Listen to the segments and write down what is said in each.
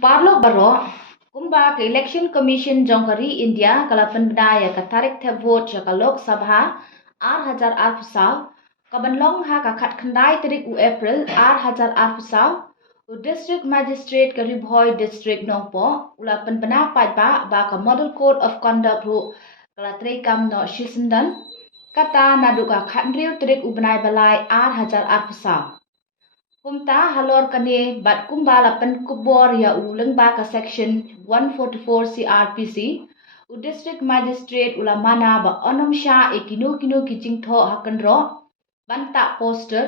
Parlo baro kumba ke election commission jongkari India kalapan bedaya ka tarik the vote ja ka Lok Sabha 8,000 pesau kabanlong ha ka khat khandai tarik u April 8,000 pesau u district magistrate ka Bhoi district nongpo ulapan bena pai ba ka model code of conduct hu kala trei kam no shisendan kata nadu ka khandriu tarik u benai balai 8,000 pesau Kumta halor kane bat kumbala pen kubor ya uleng ba ka section 144 CRPC u district magistrate ulamana ba onom sha e kino ki jingtho hakan ro banta poster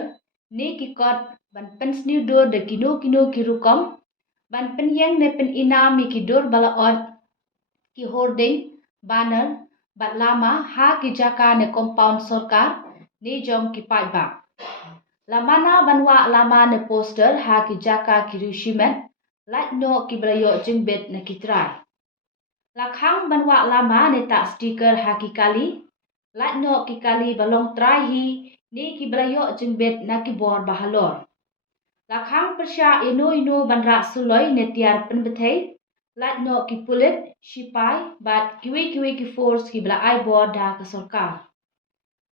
ne ki kot ban pen sniu do de kino ki rukom ban pen yang ne pen inam mi ki dor bala on ki hoarding banner bat lama ha ki jaka ne compound sarkar ne jom ki pai ba Lamana banwa lama ne poster ha ki jaka ki rushimet lait no ki brayo jingbet na kitrai. Lakhang banwa lama ne tak stiker ha ki kali lait no ki kali balong trai hi ne ki brayo jingbet na ki bor bahalor. Lakhang persya ino banra suloi ne tiar penbethai lait no ki pulit shipai bat kiwi ki force ki bla ai bor da ka sarkar.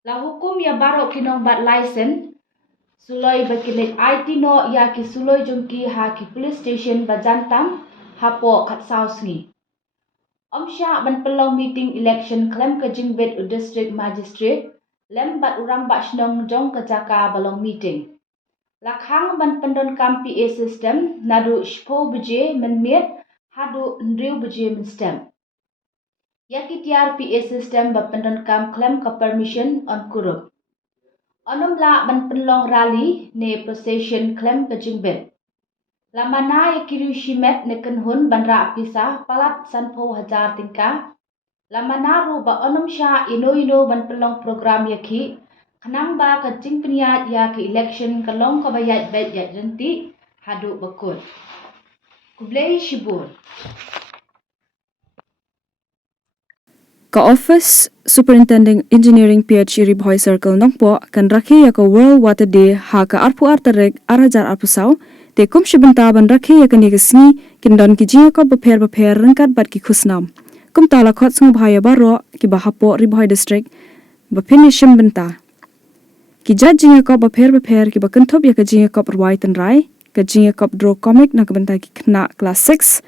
La hukum ya barok kinong bat license Suloi bakilik IT no ya ki suloi jongki ha ki police station bajantam hapo khatsau sngi. Omsha ban pelong meeting election klem ke jingbet u district magistrate lem bat urang bat shnong jong ke jaka balong meeting. Lakhang ban pendon kam PA system nadu shpo beje menmiet hadu ndriu beje menstem. Ya ki tiar PA system ba pendon kam klem ke permission on kurup. Onom la ban penlong rally ne procession klem ke jingbet. Lamana ye kiru shimet ne kenhun ban ra pisa palat sanpo hajar tingka. Lamana ru ba onom sha ino ban penlong program ye ki. Kanang ba ke Jingpynbna ya ke election kalong ka bayat bet ya jenti hadu bakut. Kublei shibur. Ka Ophis Superintending Engineering PhD Bhoi Circle nongpo kan rakhi ya ka World Water Day ha ka arpu artarek 8,000 pesau te kum shibenta ban rakhi ya ka ni singi kindon ki jinga ko bapher rengkat bat ki khusnam kum tala khot sung bhaya baro ki bahapo Bhoi district baphin shimbenta ki jat jinga ko bapher ki bakanthop ya ka jinga ko rwai tan rai ka jinga ko draw comic na ka benta ki khna class 6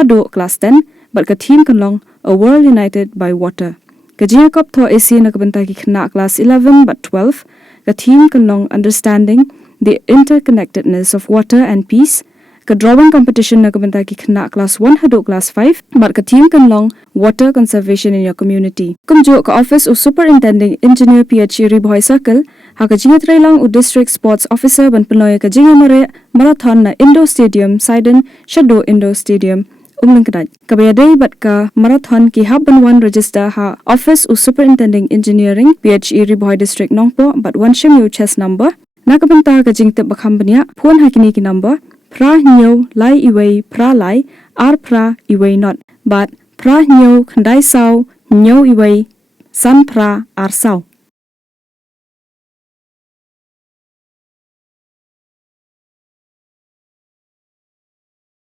hado class 10 bat ka team kan long A World United by Water. Kajia kop tho AC na kabanta ki khna class 11 but 12. Ka theme kan long understanding the interconnectedness of water and peace. Ka drawing competition na kabanta ki khna class 1 hado class 5 but ka theme kan long water conservation in your community. Kumjo ka office of superintending engineer PhD Bhoi Circle ha ka jinga trailang u district sports officer ban panoy ka jinga mare marathon na indoor stadium Sidon Shadow Indoor Stadium Umlengkadaj. Kabayadai bat ka marathon ki haban one register ha Office of Superintending Engineering PhD Bhoi District Nongpo but one shim yu chess number. Nakabanta ka jingtip bakambanya phone hakini ki number pra nyo lai iway pra lai ar pra iway not but pra nyo khandai sau nyo iway san pra ar sau.